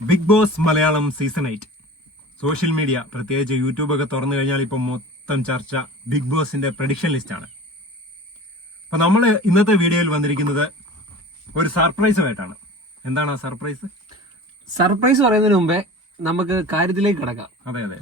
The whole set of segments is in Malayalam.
Big Boss Malayalam season 8 social media പ്രത്യേകിച്ച് യൂട്യൂബ് ഒക്കെ തുറന്നു കഴിഞ്ഞാൽ ഇപ്പം മൊത്തം ചർച്ച ബിഗ് ബോസിന്റെ പ്രഡിക്ഷൻ ലിസ്റ്റാണ്. അപ്പൊ നമ്മൾ ഇന്നത്തെ വീഡിയോയിൽ വന്നിരിക്കുന്നത് ഒരു സർപ്രൈസുമായിട്ടാണ്. എന്താണ് ആ സർപ്രൈസ്? സർപ്രൈസ് പറയുന്നതിന് മുമ്പേ നമുക്ക് കാര്യത്തിലേക്ക് കിടക്കാം. അതെ അതെ,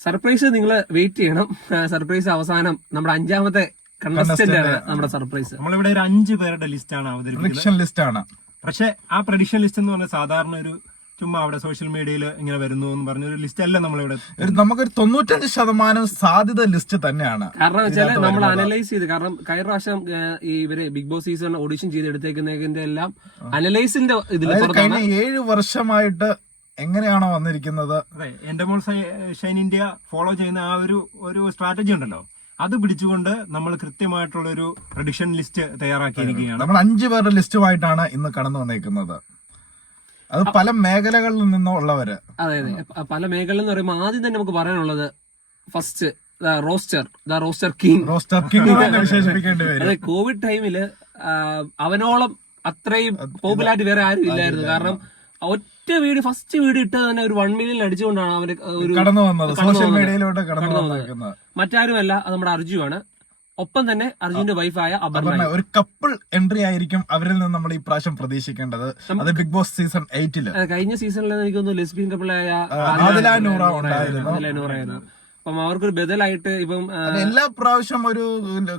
സർപ്രൈസ് നിങ്ങൾ വെയിറ്റ് ചെയ്യണം. സർപ്രൈസ് അവസാനം നമ്മുടെ 5ാമത്തെ കണ്ടസ്റ്റന്റ് ആണ് നമ്മുടെ സർപ്രൈസ്. നമ്മളിവിടെ ഒരു 5 പേരുടെ ലിസ്റ്റാണ് അവതരിപ്പിക്കുന്നത്. ലിസ്റ്റാണ്. പക്ഷെ ആ പ്രഡിക്ഷൻ ലിസ്റ്റ് എന്ന് പറഞ്ഞാൽ സാധാരണ ഒരു ചുമ്മാ അവിടെ സോഷ്യൽ മീഡിയയിൽ ഇങ്ങനെ വരുന്നു എന്ന് പറഞ്ഞൊരു ലിസ്റ്റ് അല്ല നമ്മളിവിടെ. നമുക്കൊരു 95% സാധ്യത ലിസ്റ്റ് തന്നെയാണ്. കാരണം വെച്ചാൽ നമ്മൾ അനലൈസ് ചെയ്ത്, കാരണം കഴിഞ്ഞ പ്രാവശ്യം ഇവര് ബിഗ് ബോസ് സീസൺ ഓഡിഷൻ ചെയ്ത് എടുത്തേക്കുന്നതിന്റെ എല്ലാം അനലൈസിന്റെ ഇതിൽ കഴിഞ്ഞ 7 വർഷമായിട്ട് എങ്ങനെയാണോ വന്നിരിക്കുന്നത്. അതെ, എന്റെ മോൾ ഷൈൻ ഇന്ത്യ ഫോളോ ചെയ്യുന്ന ആ ഒരു സ്ട്രാറ്റജി ഉണ്ടല്ലോ, അത് പിടിച്ചുകൊണ്ട് നമ്മൾ കൃത്യമായിട്ടുള്ള ഒരു പ്രഡിക്ഷൻ ലിസ്റ്റ് തയ്യാറാക്കിയിരിക്കുകയാണ്. നമ്മൾ 5 പേരുടെ ലിസ്റ്റുമായിട്ടാണ് ഇന്ന് കടന്നു വന്നേക്കുന്നത്. അത് പല മേഖലകളിൽ നിന്നുള്ളവര്. അതെ അതെ, പല മേഖലയിൽ എന്ന് പറയുമ്പോൾ ആദ്യം തന്നെ നമുക്ക് പറയാനുള്ളത് ഫസ്റ്റ് റോസ്റ്റർ കിങ് വിശേഷിപ്പിക്കേണ്ടി വരും. അതെ, കോവിഡ് ടൈമില് അവനോളം അത്രയും പോപ്പുലാരിറ്റി വേറെ ആരും ഇല്ലായിരുന്നു. കാരണം ഒറ്റ ഫസ്റ്റ് വീഡിയോ ഇട്ട് തന്നെ ഒരു 1 മില്യൺ അടിച്ചുകൊണ്ടാണ് അവര് കടന്നു വന്നത്, സോഷ്യൽ മീഡിയയിലൂടെ കടന്നു വന്നത്. മറ്റാരുമല്ല, അത് നമ്മുടെ അർജു ആണ്. ഒപ്പം തന്നെ അർജുന്റെ വൈഫായ അപർണ. ഒരു കപ്പിൾ എൻട്രി ആയിരിക്കും അവരിൽ നിന്ന് നമ്മൾ ഈ പ്രാവശ്യം പ്രതീക്ഷിക്കേണ്ടത്. അത് ബിഗ് ബോസ് സീസൺ 8 കഴിഞ്ഞ സീസണിൽ എനിക്ക് തോന്നുന്നു ലെസ്ബിയൻ കപ്പിളായ ആദില നൂറ ഉണ്ടായിരുന്നു. അപ്പം അവർക്കൊരു ബദലായിട്ട് ഇപ്പം എല്ലാ പ്രാവശ്യം ഒരു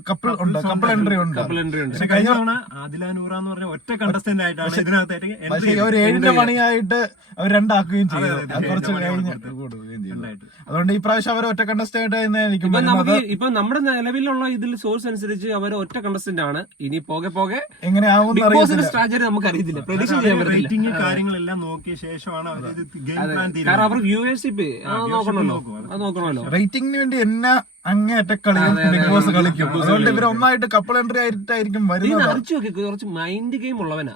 കപ്പിൾ ഉണ്ട്, കപ്പിൾ എൻട്രി ഉണ്ട്. പക്ഷെ കഴിഞ്ഞ തവണ ആദില നൂറ എന്ന് പറഞ്ഞ ഒറ്റ കണ്ടസ്റ്റന്റ് ആയിട്ടാണ് ഇതിനകത്ത് പക്ഷേ ഒരു 7 മണിയായിട്ട് അവർ രണ്ടാക്കുകയും ചെയ്തു, കുറച്ച് കഴിഞ്ഞ് കൂടുകയും ചെയ്തു. അതുകൊണ്ട് ഈ പ്രാവശ്യം അവർ ഒറ്റ കണ്ടസ്റ്റന്റ് ആയിരിക്കും. ഇപ്പൊ നമ്മുടെ നിലവിലുള്ള ഇതിൽ സോഴ്സ് അനുസരിച്ച് അവർ ഒറ്റ കണ്ടസ്റ്റന്റ് ആണ്. ഇനി പോകെ എങ്ങനെയാവും സ്ട്രാറ്റജി നമുക്ക് അറിയത്തില്ല, പ്രഡിക്ഷൻ ചെയ്യാൻ പറ്റില്ല. കാര്യങ്ങളെല്ലാം നോക്കിയ ശേഷമാണ് അവർ കാരണം അവർക്ക് വ്യൂവേഴ്ഷിപ്പ് നോക്കണമല്ലോ. റേറ്റിംഗിന് വേണ്ടി എന്നെ അങ്ങേറ്റ കളിയും ബിഗ് ബോസ് കളിക്കും. അതുകൊണ്ട് ഇവർ ഒന്നായിട്ട് കപ്പിൾ എൻട്രി ആയിട്ടായിരിക്കും വരുന്നത്. അർജുനൊക്കെ കുറച്ച് മൈൻഡ് ഗെയിം ഉള്ളവനാ.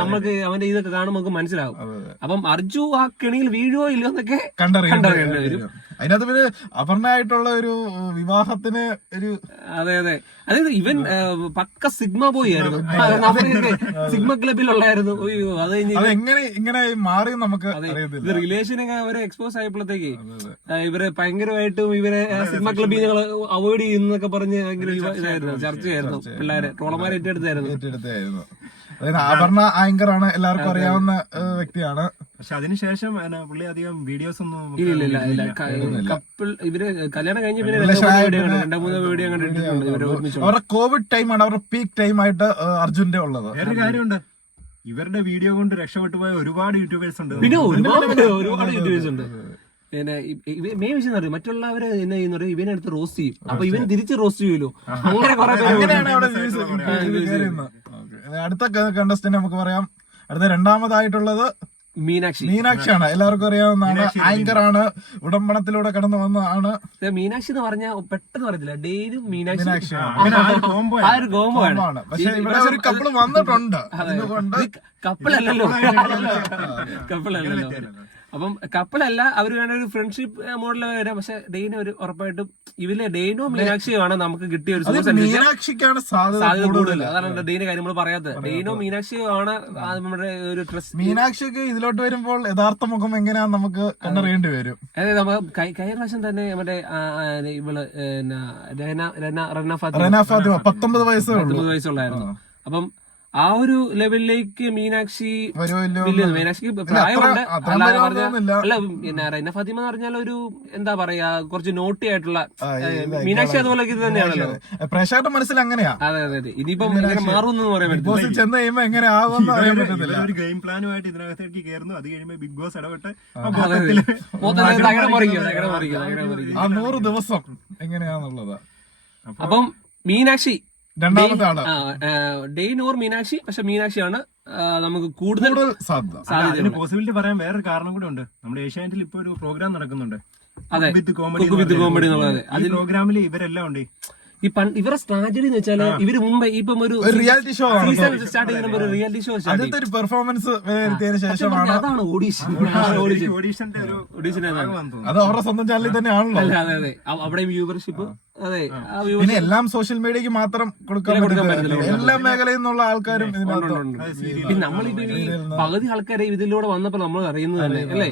നമുക്ക് അവന്റെ ഇതൊക്കെ കാണുമ്പോൾ നമുക്ക് മനസ്സിലാവും. അപ്പം അർജു ആ കെണിയിൽ വീഴുവോ ഇല്ലയോ എന്നൊക്കെ കണ്ടറിയേണ്ടി വരും. അതിനകത്ത് പിന്നെ അപർണയായിട്ടുള്ള ഒരു വിവാഹത്തിന് ഒരു അതെ അതായത് ഇവൻ പക്ക സിഗ്മ ബോയ് ആയിരുന്നു. സിഗ്മ ക്ലബിലുള്ളായിരുന്നു. അത് ഇങ്ങനെ മാറി നമുക്ക് അറിയത്തില്ല. റിലേഷനൊക്കെ അവരെ എക്സ്പോസ് ആയപ്പോഴത്തേക്ക് ഇവരെ ഭയങ്കരമായിട്ടും ഇവരെ സിഗ്മ ക്ലബിൽ ഞങ്ങൾ അവോയ്ഡ് ചെയ്യുന്നൊക്കെ പറഞ്ഞ് ഭയങ്കര ഇതായിരുന്നു, ചർച്ചയായിരുന്നു. പിള്ളേരെ ട്രോളന്മാരെ ഏറ്റെടുത്തായിരുന്നു. അപർണ ആങ്കർ ആണ്, എല്ലാവർക്കും അറിയാവുന്ന വ്യക്തിയാണ്. പക്ഷെ അതിനുശേഷം പുള്ളി അധികം വീഡിയോസ് ഒന്നും ഇല്ല. കപ്പിൾ ഇവര് കല്യാണം കഴിഞ്ഞ പിന്നെ 2-3 വീഡിയോ കണ്ടിട്ടുണ്ട്. അവരുടെ കോവിഡ് ടൈമാണ് അവരുടെ പീക്ക് ടൈം ആയിട്ട് അർജുന്റെ ഉള്ളത്. വേറൊരു കാര്യമുണ്ട്, ഇവരുടെ വീഡിയോ കൊണ്ട് രക്ഷപ്പെട്ടു പോയ ഒരുപാട് യൂട്യൂബേഴ്സ് ഉണ്ട്. പിന്നെ ഒരുപാട് യൂട്യൂബേഴ്സ് ഉണ്ട്. പിന്നെ മെയിൻ വിഷയം അറിയാം, മറ്റുള്ളവര് എന്നെ ചെയ്യുന്ന ഇവനെ അടുത്ത് റോസ്റ്റ് ചെയ്യും, അപ്പൊ ഇവൻ തിരിച്ച് റോസ്റ്റ് ചെയ്യുമല്ലോ. അങ്ങനെ കുറെ അടുത്ത കണ്ടസ്റ്റന്റ് നമുക്ക് പറയാം. അടുത്ത 2ാമതായിട്ടുള്ളത് മീനാക്ഷിയാണ്. എല്ലാവർക്കും അറിയാവുന്നതാണ്. ആങ്കർ ആണ്, ഉടമ്പണത്തിലൂടെ കടന്നു വന്നതാണ്. മീനാക്ഷി എന്ന് പറഞ്ഞാൽ പെട്ടെന്ന് പറയത്തില്ല, ഡെയിലും മീനാക്ഷി ആ ഒരു കോംബോ ആണ്. പക്ഷെ ഇവിടെ ഒരു കപ്പിൾ വന്നിട്ടുണ്ട്. അതുകൊണ്ട് കപ്പിളല്ലല്ലോ. അപ്പം കപ്പിളല്ല, അവർ വേണ്ട ഒരു ഫ്രണ്ട്ഷിപ്പ് മോഡൽ വരാം. പക്ഷെ ഡെയിനോ ഒരു ഉറപ്പായിട്ടും ഇവര് ഡെയിനോ മീനാക്ഷിയുമാണ് നമുക്ക് കിട്ടിയ ഒരു സോഴ്സ്. മീനാക്ഷിക്കാണ് സാധ്യത കൂടുതൽ. അതാണ് ഡെയിന്റെ കാര്യം നമ്മൾ പറയാത്തത്. ഡെയിനോ മീനാക്ഷിയാണ് നമ്മുടെ ഒരു ട്രസ്റ്റ്. മീനാക്ഷിക്ക് ഇതിലോട്ട് വരുമ്പോൾ യഥാർത്ഥ മുഖം എങ്ങനെയാന്ന് നമുക്ക് കണ്ടറിയേണ്ടി വരും. അതായത് നമുക്ക് കഴിഞ്ഞ പ്രാവശ്യം തന്നെ മറ്റേ ഇവള് റെന ഫാത്തിമ 19 വയസ്സുള്ളായിരുന്നു. അപ്പം ആ ഒരു ലെവലിലേക്ക് മീനാക്ഷിക്ക് പ്രായമുണ്ട്. അല്ല, പിന്നെ റൈന ഫാത്തിമ എന്ന് പറഞ്ഞാൽ ഒരു എന്താ പറയാ, കുറച്ച് നോട്ടി ആയിട്ടുള്ള മീനാക്ഷി അതുപോലെ തന്നെയാണല്ലോ. പ്രേക്ഷകരുടെ മനസ്സിൽ അങ്ങനെയാ. അതെ. ഇനിയിപ്പം എങ്ങനെ മാറുമെന്ന് പറയാൻ പറ്റില്ല. ചെന്ന് കഴിയുമ്പോൾ എങ്ങനെ ആകുമെന്ന് അറിയാൻ പറ്റത്തില്ല. ഒരു ഗെയിം പ്ലാനുമായിട്ട് ഇതിനകത്തേക്ക് കയറുന്നു. അത് കഴിയുമ്പോൾ ബിഗ് ബോസ് ഇടപെട്ട് ആ 100 ദിവസം എങ്ങനെയാന്നുള്ളത്. അപ്പം മീനാക്ഷി 2ാമത്തെ ആള് ഡെയ്നോർ മീനാക്ഷി. പക്ഷെ മീനാക്ഷിയാണ് നമുക്ക് കൂടുതൽ സാധ്യത. പോസിബിലിറ്റി പറയാൻ വേറൊരു കാരണം കൂടെ ഉണ്ട്. നമ്മുടെ ഏഷ്യാനെറ്റിൽ ഇപ്പൊ ഒരു പ്രോഗ്രാം നടക്കുന്നുണ്ട്, വിത്ത് കോമഡി എന്നുള്ളത്. ഈ പ്രോഗ്രാമിൽ ഇവരെല്ലാം ഉണ്ട്. ഇവരുടെ സ്ട്രാറ്റജി എന്ന് വെച്ചാല് ഇവര് മുമ്പ് ഇപ്പം ഒരു റിയാലിറ്റി ഷോ സ്റ്റാർട്ട് ചെയ്യുന്ന ഒരു റിയാലിറ്റി ഷോ അതിന്റെ ഒരു പെർഫോമൻസ് വിലയിരുത്തിയതിനു ശേഷമാണ് അതാണ് ഓഡീഷന്റെ അത് അവരുടെ സ്വന്തം ചാനലിൽ തന്നെയാണല്ലോ. അതെ. അവിടെ വ്യൂവർഷിപ്പ് അതെ പിന്നെ എല്ലാം സോഷ്യൽ മീഡിയക്ക് മാത്രം കൊടുക്കാൻ പറ്റില്ല. എല്ലാ മേഖലയിൽ നിന്നുള്ള ആൾക്കാരും പിന്നെ നമ്മളിപ്പോ ഈ പകുതി ആൾക്കാരെ ഇതിലൂടെ വന്നപ്പോ നമ്മൾ അറിയുന്നത് തന്നെ അല്ലേ,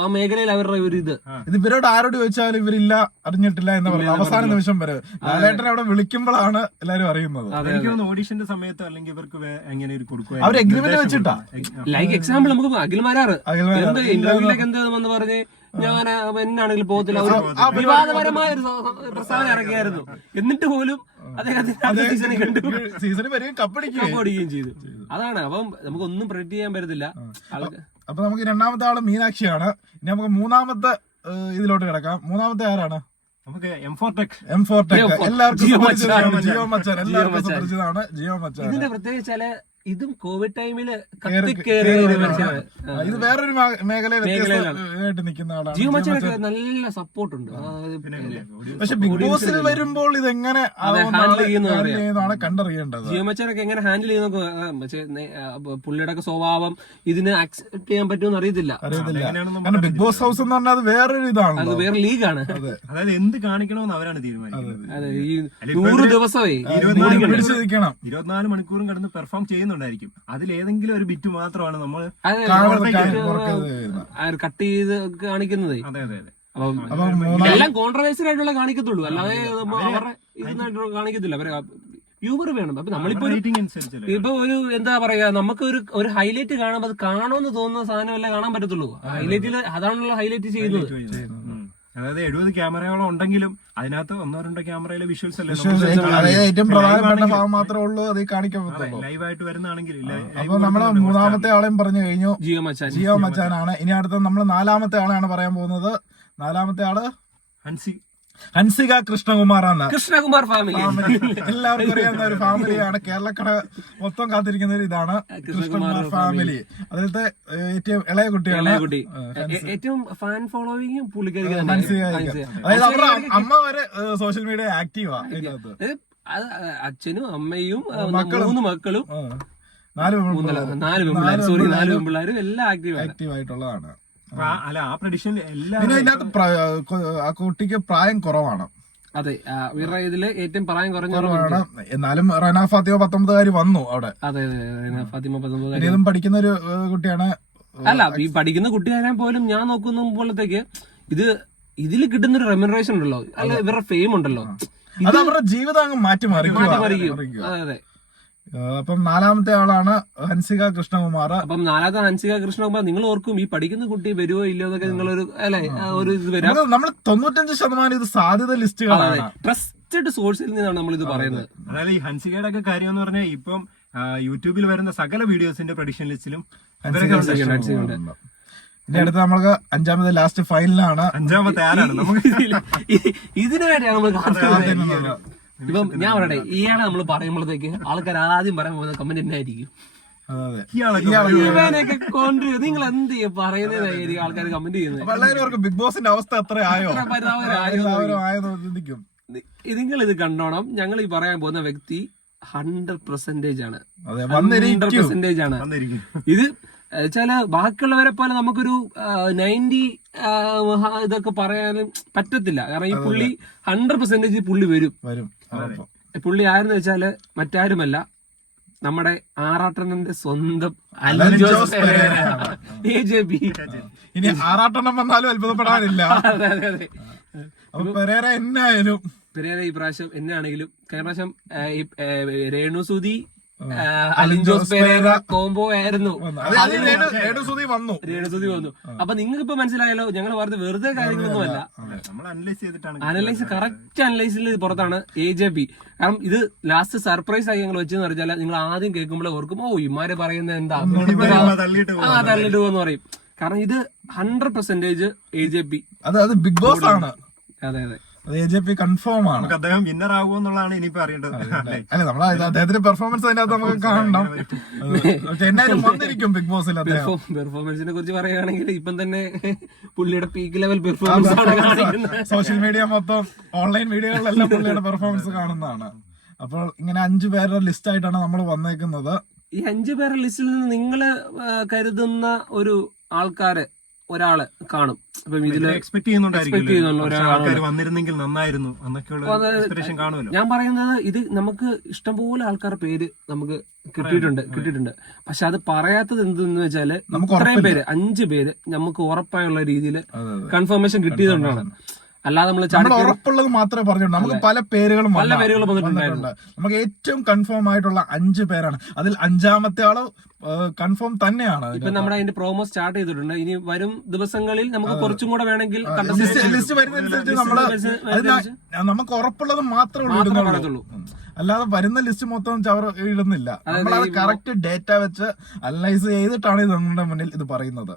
ആ മേഖലയിൽ അവരുടെ ഒരു ഇത് ഇവരോട് ആരോട് ചോദിച്ചാലും ഇവരില്ല അറിഞ്ഞിട്ടില്ല എന്ന് പറയുന്നത് അവസാന നിമിഷം വരെ. ലാലേട്ടൻ അവിടെ വിളിക്കുമ്പോഴാണ് എല്ലാരും അറിയുന്നത്. ഓഡിഷന്റെ സമയത്ത് അല്ലെങ്കിൽ ഇവർക്ക് എങ്ങനെ കൊടുക്കുക അവർ എഗ്രിമെന്റ് വെച്ചിട്ടാ. ലൈക്ക് എക്സാമ്പിൾ നമുക്ക് അഖിൽമാരാറ് ഇന്റർവ്യൂവിലേക്ക് എന്താന്ന് പറഞ്ഞ് ഞാൻ എന്നാണെങ്കിലും പോകത്തില്ല, ഒരു വിവാദപരമായ ഒരു പ്രസ്താവന ഇറക്കിയായിരുന്നു. എന്നിട്ട് പോലും സീസണിൽ വരെയും കപ്പടിക്കുകയും ചെയ്തു. അതാണ്. അപ്പം നമുക്കൊന്നും പ്രെഡിക്റ്റ് ചെയ്യാൻ പറ്റത്തില്ല. അപ്പൊ നമുക്ക് രണ്ടാമത്തെ ആള് മീനാക്ഷിയാണ്. ഇനി നമുക്ക് മൂന്നാമത്തെ ഇതിലോട്ട് കിടക്കാം. മൂന്നാമത്തെ ആരാണ്? നമുക്ക് M4Tech. എല്ലാവർക്കും ജിയോ മച്ചാൻ. എല്ലാവർക്കും സുപരിചിതമാണ് ജിയോ മച്ചാൻ. ഇതിന്റെ പ്രത്യേകിച്ചാല് ഇതും കോവിഡ് ടൈമില് ഇത് വേറൊരു മേഖലയിലായിട്ട് നിൽക്കുന്ന ആളാണ്. ജിയോ മച്ചാനൊക്കെ നല്ല സപ്പോർട്ട് ഉണ്ട്. പക്ഷെ ബിഗ് ബോസിൽ വരുമ്പോൾ ഇതെങ്ങനെ ചെയ്യുന്നതാണ് കണ്ടറിയേണ്ടത്. ജിയോ മച്ചാനൊക്കെ എങ്ങനെ ഹാൻഡിൽ ചെയ്യുന്ന പുള്ളിയുടെ ഒക്കെ സ്വഭാവം ഇതിന് അക്സെപ്റ്റ് ചെയ്യാൻ പറ്റുമെന്ന് അറിയത്തില്ല. കാരണം ബിഗ് ബോസ് ഹൗസ് എന്ന് പറഞ്ഞാൽ അത് വേറൊരു ഇതാണ്, അത് വേറെ ലീഗാണ്. അതായത് എന്ത് കാണിക്കണമെന്ന് അവരാണ് തീരുമാനിക്കുന്നത്. അതെ, ഈ 100 ദിവസമേ 24 മണിക്കൂറും കിടന്ന് പെർഫോം ചെയ്യുന്നുണ്ടായിരിക്കും. അതിലേതെങ്കിലും ഒരു ബിറ്റ് മാത്രമാണ് നമ്മൾ കട്ട് ചെയ്ത് കാണിക്കുന്നത്. അതെ അതെ അതെ. എല്ലാം കോൺട്രവേഴ്സ്യൽ ആയിട്ടുള്ള കാണിക്കത്തുള്ളൂ, അല്ലാതെ അവരുടെ ഇതായിട്ട് കാണിക്കത്തില്ല. അവരെ ഹ്യൂമർ വേണം. അപ്പൊ നമ്മളിപ്പോ ഇപ്പൊ ഒരു എന്താ പറയാ, നമുക്ക് ഒരു ഹൈലൈറ്റ് കാണുമ്പോൾ അത് കാണുമെന്ന് തോന്നുന്ന സാധനമല്ല കാണാൻ പറ്റത്തുള്ളൂ. ഹൈലൈറ്റിൽ അതാണല്ലോ ഹൈലൈറ്റ് ചെയ്യുന്നത്. അതായത് 70 ക്യാമറയോളം ഉണ്ടെങ്കിലും അതിനകത്ത് 1-2 ക്യാമറയിലെ വിഷ്വൽസ് അല്ലേ ഏറ്റവും പ്രധാനപ്പെട്ട ഭാഗം മാത്രമേ ഉള്ളൂ അത് കാണിക്കാൻ പറ്റുള്ളൂ. ലൈവായിട്ട് വരുന്നതാണെങ്കിൽ. അപ്പൊ നമ്മള് മൂന്നാമത്തെ ആളെയും പറഞ്ഞു കഴിഞ്ഞു, ജിയോ മച്ചാനാണ്. ഇനി അടുത്ത നമ്മൾ 4-മത്തെ ആളെയാണ് പറയാൻ പോകുന്നത്. 4-മത്തെ ആള് ഹൻസിക കൃഷ്ണകുമാറാണ്. കൃഷ്ണകുമാർ ഫാമിലി എല്ലാവർക്കും അറിയാവുന്ന ഒരു ഫാമിലിയാണ്. കേരളക്കട മൊത്തം കാത്തിരിക്കുന്ന ഒരു ഇതാണ് കൃഷ്ണകുമാർ ഫാമിലി. അതിലത്തെ ഏറ്റവും ഇളയ കുട്ടിയാണ്. ഏറ്റവും ഫാൻ ഫോളോവിംഗും അതായത് അവരുടെ അമ്മ വരെ സോഷ്യൽ മീഡിയ ആക്റ്റീവാ. അച്ഛനും അമ്മയും 3 മക്കളും 4 പെൺപിള്ളേരും എല്ലാം ആക്റ്റീവ് ആയിട്ടുള്ളതാണ്. അല്ല, ആ പ്രഡിക്ഷൻ പിന്നെ ഇതിനകത്ത് ആ കുട്ടിക്ക് പ്രായം കുറവാണ്. അതെ, ഇവരുടെ ഇതില് ഏറ്റവും പ്രായം കുറവാണ്. എന്നാലും റന ഫാത്തിമ 19 വന്നു അവിടെ. അതെ, ഫാത്തിമ 19 ഇതും പഠിക്കുന്ന ഒരു കുട്ടിയാണ്. അല്ല, ഈ പഠിക്കുന്ന കുട്ടിയായാൽ പോലും ഞാൻ നോക്കുന്ന പോലത്തേക്ക് ഇതിൽ കിട്ടുന്ന ഒരു റെമ്യൂണറേഷൻ ഉണ്ടല്ലോ, അല്ല ഇവരുടെ ഫെയിം ഉണ്ടല്ലോ, അത് അവരുടെ ജീവിതം അങ്ങ് മാറ്റിമറിക്കും. അതെ അതെ. അപ്പം 4-മത്തെ ആളാണ് ഹൻസിക കൃഷ്ണകുമാർ. അപ്പം 4-മത്തെ ഹൻസിക കൃഷ്ണകുമാർ, നിങ്ങൾ ഓർക്കും ഈ പഠിക്കുന്ന കുട്ടി വരുവോ ഇല്ലയോ എന്നൊക്കെ നിങ്ങളൊരു അല്ലെ ഒരു ഇത് വരാം. നമ്മൾ 95% ഇത് സാധ്യത ലിസ്റ്റുകളാണ്. ട്രസ്റ്റഡ് സോഴ്സിൽ നിന്നാണ് നമ്മൾ ഇത് പറയുന്നത്. അതായത് ഈ ഹൻസികയുടെ ഒക്കെ കാര്യം എന്ന് പറഞ്ഞാൽ ഇപ്പം യൂട്യൂബിൽ വരുന്ന സകല വീഡിയോസിന്റെ പ്രഡിക്ഷൻ ലിസ്റ്റിലും ഇനി അടുത്ത് നമ്മൾക്ക് 5-മത്തെ ലാസ്റ്റ് ഫൈനലാണ്. 5-മത്തെ ആരാണ് നമുക്ക് ഇതിനു വേണ്ടിയാണ് നമ്മൾ. ഇപ്പം ഞാൻ പറയട്ടെ, ഇയാളെ നമ്മൾ പറയുമ്പോഴത്തേക്ക് ആൾക്കാർ ആദ്യം പറയാൻ പോകുന്ന കമന്റ് തന്നെ ആയിരിക്കും, ഇവനൊക്കെ കൊണ്ട് നിങ്ങൾ എന്ത് പറയുന്നതായിരിക്കും ആൾക്കാർ കമന്റ് ചെയ്യുന്നത്. ബിഗ് ബോസിന്റെ അവസ്ഥ എത്ര ആയോ? നിങ്ങൾ ഇത് കണ്ടോണം. ഞങ്ങൾ ഈ പറയാൻ പോകുന്ന വ്യക്തി 100% ആണ്. 100% ആണ്. ഇത് ചില ബാക്കിയുള്ളവരെ പോലെ നമുക്കൊരു 90 ഇതൊക്കെ പറയാനും പറ്റത്തില്ല. കാരണം ഈ പുള്ളി 100% പുള്ളി വരും. പുള്ളി ആരെന്ന് വെച്ചാല് മറ്റാരുമല്ല, നമ്മുടെ ആറാട്ടണ്ണന്റെ സ്വന്തം അലൻ ജോസ് AJB. ഇനി ആറാട്ടെണ്ണം വന്നാലും അത്ഭുതപ്പെടാനില്ല. അതെ അതെ അതെ. പെരേര എന്നായാലും പെരേര ഈ പ്രാവശ്യം എന്നാണെങ്കിലും കഴിഞ്ഞ പ്രാവശ്യം രേണു സുധി അലിൻ ജോസ് പെരേര കോംബോ ആയിരുന്നു. രേണുസുതി വന്നു. അപ്പൊ നിങ്ങൾക്ക് ഇപ്പൊ മനസ്സിലായല്ലോ, ഞങ്ങൾ പറഞ്ഞ വെറുതെ കാര്യങ്ങളൊന്നും അല്ല, കറക്റ്റ് അനലൈസിൽ പുറത്താണ് AJB. കാരണം ഇത് ലാസ്റ്റ് സർപ്രൈസ് ആയി ഞങ്ങൾ വെച്ചെന്ന് പറഞ്ഞാൽ നിങ്ങൾ ആദ്യം കേൾക്കുമ്പോഴേ ഓർക്കും, ഓ ഇമാര് പറയുന്നത് എന്താ തള്ളിട്ട് എന്ന് പറയും. കാരണം ഇത് 100% AJB. അത് ബിഗ് ബോസ് ആണ്. അതെ അതെ, AJB കൺഫേം ആണ്. അദ്ദേഹം വിന്നർ ആകുമെന്നുള്ളതാണ് ഇനിയിപ്പോ അറിയേണ്ടത്. അല്ലെ, നമ്മൾ അദ്ദേഹത്തിന്റെ പെർഫോമൻസ് അതിനകത്ത് നമുക്ക് കാണണം. എന്നാലും വന്നിരിക്കും ബിഗ് ബോസിൽ. പെർഫോമൻസിനെ കുറിച്ച് പറയുകയാണെങ്കിൽ ഇപ്പം തന്നെ പുള്ളിയുടെ പീക്ക് ലെവൽ പെർഫോമൻസ് ആണ് കാണിക്കുന്നത്. സോഷ്യൽ മീഡിയ മൊത്തം ഓൺലൈൻ വീഡിയോകളിലെല്ലാം പുള്ളിയുടെ പെർഫോമൻസ് കാണുന്നതാണ്. അപ്പോൾ ഇങ്ങനെ 5 പേരുടെ ലിസ്റ്റ് ആയിട്ടാണ് നമ്മൾ വന്നേക്കുന്നത്. ഈ 5 പേരുടെ ലിസ്റ്റിൽ നിന്ന് നിങ്ങൾ കരുതുന്ന ഒരു ആൾക്കാര് ഒരാള് കാണും. അപ്പം ഇതില് എക്സ്പെക്ട് ചെയ്യുന്നുണ്ടായിരിക്കും ഒരാളാണ് ആൾക്കാർ വന്നിരുന്നെങ്കിൽ നന്നായിരുന്നു എന്നൊക്കെയുള്ള എക്സ്പെക്ടേഷൻ കാണുമല്ലോ. ഞാൻ പറയുന്നത് ഇത് നമുക്ക് ഇഷ്ടംപോലെ ആൾക്കാരുടെ പേര് നമുക്ക് കിട്ടിയിട്ടുണ്ട്. പക്ഷെ അത് പറയാത്തത് എന്തെന്ന് വെച്ചാല് ഇത്രയും പേര് 5 പേര് നമുക്ക് ഉറപ്പായുള്ള രീതിയിൽ കൺഫർമേഷൻ കിട്ടിയതുകൊണ്ടാണ്. അല്ലാതെ നമ്മൾ ഉറപ്പുള്ളത് മാത്രമേ പറഞ്ഞുള്ളൂ. നമുക്ക് പല പേരുകളും വന്നിട്ടുണ്ട്. നമുക്ക് ഏറ്റവും കൺഫേം ആയിട്ടുള്ള 5 പേരാണ്. അതിൽ 5ാമത്തെ ആള് കൺഫേം തന്നെയാണ്. ഇപ്പൊ നമ്മുടെ അതിന്റെ പ്രോമോ സ്റ്റാർട്ട് ചെയ്തിട്ടുണ്ട്. ഇനി വരും ദിവസങ്ങളിൽ നമുക്ക് കുറച്ചും കൂടെ വേണമെങ്കിൽ ലിസ്റ്റ് വരുന്നതനുസരിച്ച് നമുക്ക് ഉറപ്പുള്ളത് മാത്രമേ ഇടുന്നുള്ളൂ. അല്ലാതെ വരുന്ന ലിസ്റ്റ് മൊത്തം അവർ ഇടുന്നില്ല. നമ്മളത് കറക്റ്റ് ഡേറ്റ വെച്ച് അനലൈസ് ചെയ്തിട്ടാണ് ഇത് നമ്മുടെ മുന്നിൽ ഇത് പറയുന്നത്.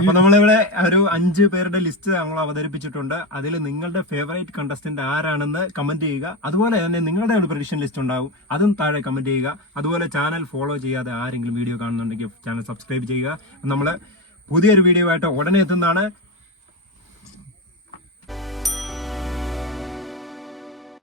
അപ്പൊ നമ്മളിവിടെ ഒരു 5 പേരുടെ ലിസ്റ്റ് നമ്മൾ അവതരിപ്പിച്ചിട്ടുണ്ട്. അതിൽ നിങ്ങളുടെ ഫേവറേറ്റ് കണ്ടസ്റ്റന്റ് ആരാണെന്ന് കമന്റ് ചെയ്യുക. അതുപോലെ തന്നെ നിങ്ങളുടെ ഒരു പ്രഡിക്ഷൻ ലിസ്റ്റ് ഉണ്ടാവും, അതും താഴെ കമന്റ് ചെയ്യുക. അതുപോലെ ചാനൽ ഫോളോ ചെയ്യാതെ ആരെങ്കിലും വീഡിയോ കാണുന്നുണ്ടെങ്കിൽ ചാനൽ സബ്സ്ക്രൈബ് ചെയ്യുക. നമ്മള് പുതിയൊരു വീഡിയോ ആയിട്ട് ഉടനെ എത്തുന്നതാണ്.